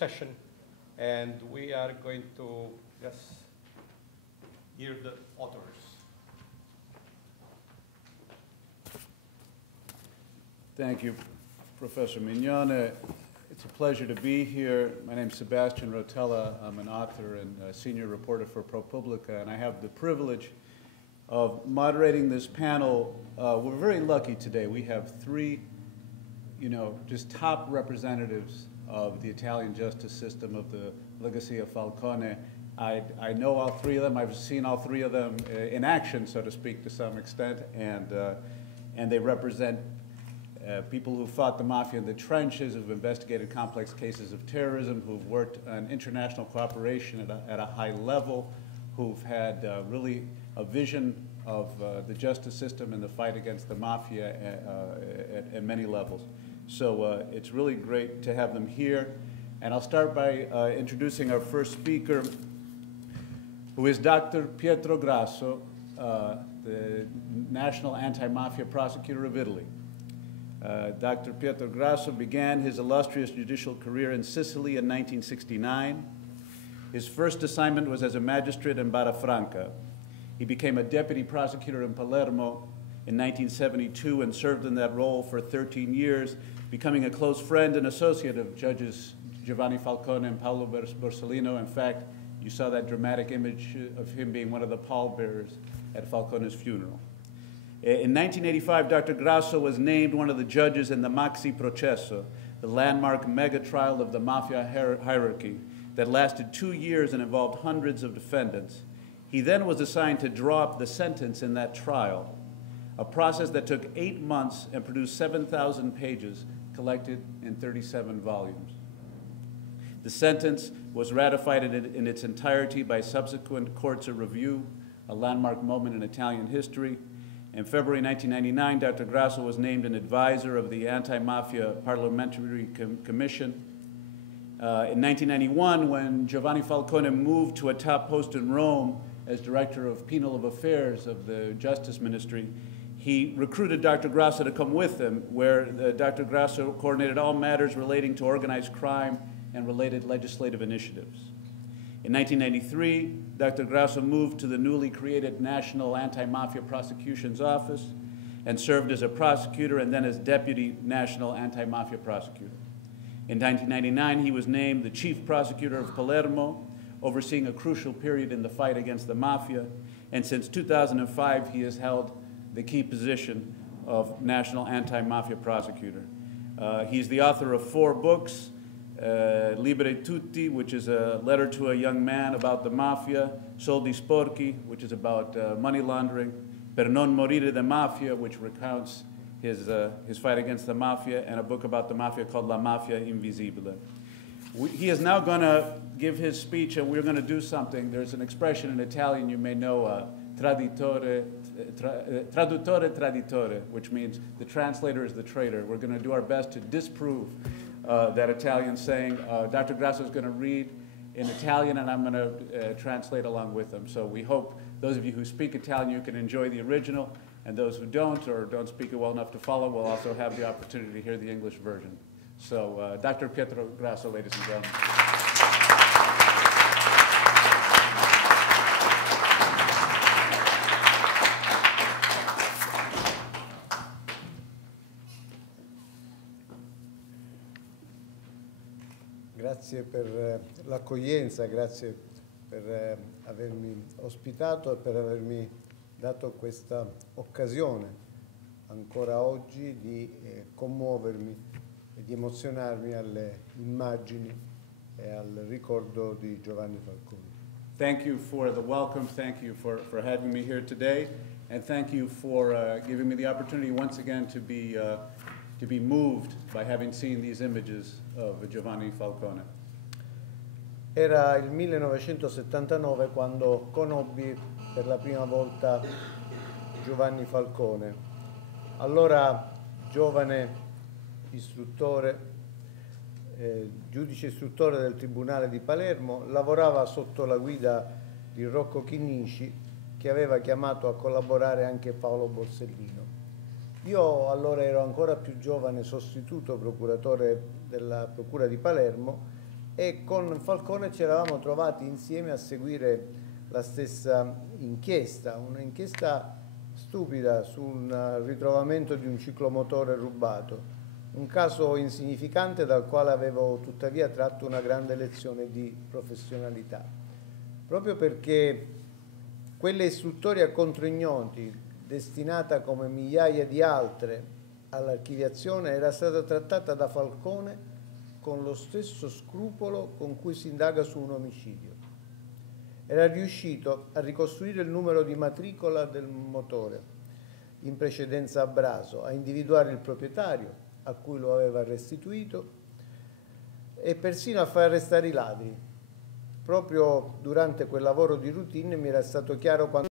session, and we are going to just hear the authors. Thank you, Professor Mignone. It's a pleasure to be here. My name is Sebastian Rotella. I'm an author and a senior reporter for ProPublica, and I have the privilege of moderating this panel. We're very lucky today. We have three, just top representatives of the Italian justice system, of the legacy of Falcone. I know all three of them. I've seen all three of them in action, so to speak, to some extent, and they represent people who fought the mafia in the trenches, who've investigated complex cases of terrorism, who've worked on international cooperation at a high level, who've had really a vision of the justice system and the fight against the mafia at many levels. So it's really great to have them here. And I'll start by introducing our first speaker, who is Dr. Pietro Grasso, the National Anti-Mafia Prosecutor of Italy. Dr. Pietro Grasso began his illustrious judicial career in Sicily in 1969. His first assignment was as a magistrate in Barafranca. He became a deputy prosecutor in Palermo in 1972 and served in that role for 13 years, becoming a close friend and associate of Judges Giovanni Falcone and Paolo Borsellino. In fact, you saw that dramatic image of him being one of the pallbearers at Falcone's funeral. In 1985, Dr. Grasso was named one of the judges in the Maxi Processo, the landmark mega trial of the mafia hierarchy that lasted 2 years and involved hundreds of defendants. He then was assigned to draw up the sentence in that trial, a process that took 8 months and produced 7,000 pages collected in 37 volumes. The sentence was ratified in its entirety by subsequent courts of review, a landmark moment in Italian history. In February 1999, Dr. Grasso was named an advisor of the Anti-Mafia Parliamentary Commission. In 1991, when Giovanni Falcone moved to a top post in Rome as Director of Penal Affairs of the Justice Ministry, he recruited Dr. Grasso to come with him, where Dr. Grasso coordinated all matters relating to organized crime and related legislative initiatives. In 1993, Dr. Grasso moved to the newly created National Anti-Mafia Prosecution's Office and served as a prosecutor and then as Deputy National Anti-Mafia Prosecutor. In 1999, he was named the Chief Prosecutor of Palermo, overseeing a crucial period in the fight against the mafia, and since 2005, he has held the key position of National Anti-Mafia Prosecutor. He's the author of 4 books, Liberi Tutti, which is a letter to a young man about the mafia, Soldi Sporchi, which is about money laundering, Per non morire de mafia, which recounts his fight against the mafia, and a book about the mafia called La Mafia Invisibile. He is now going to give his speech, and we're going to do something. There's an expression in Italian you may know, traduttore traditore, which means the translator is the traitor. We're going to do our best to disprove that Italian saying. Dr. Grasso is going to read in Italian, and I'm going to translate along with him. So we hope those of you who speak Italian, you can enjoy the original, and those who don't or don't speak it well enough to follow will also have the opportunity to hear the English version. So Dr. Pietro Grasso, ladies and gentlemen. Grazie per l'accoglienza, grazie per avermi ospitato e per avermi dato questa occasione ancora oggi di commuovermi e di emozionarmi alle immagini e al ricordo di Giovanni Falcone. Thank you for the welcome, thank you for having me here today, and thank you for giving me the opportunity once again to be moved by having seen these images of Giovanni Falcone. Era il 1979 quando conobbi per la prima volta Giovanni Falcone. Allora giovane istruttore, giudice istruttore del Tribunale di Palermo, lavorava sotto la guida di Rocco Chinnici, che aveva chiamato a collaborare anche Paolo Borsellino. Io allora ero ancora più giovane sostituto procuratore della Procura di Palermo e con Falcone ci eravamo trovati insieme a seguire la stessa inchiesta, un'inchiesta stupida su un ritrovamento di un ciclomotore rubato, un caso insignificante dal quale avevo tuttavia tratto una grande lezione di professionalità, proprio perché quella istruttoria contro ignoti, destinata come migliaia di altre all'archiviazione, era stata trattata da Falcone con lo stesso scrupolo con cui si indaga su un omicidio. Era riuscito a ricostruire il numero di matricola del motore, in precedenza a Braso, a individuare il proprietario a cui lo aveva restituito e persino a far arrestare i ladri. Proprio durante quel lavoro di routine mi era stato chiaro quanto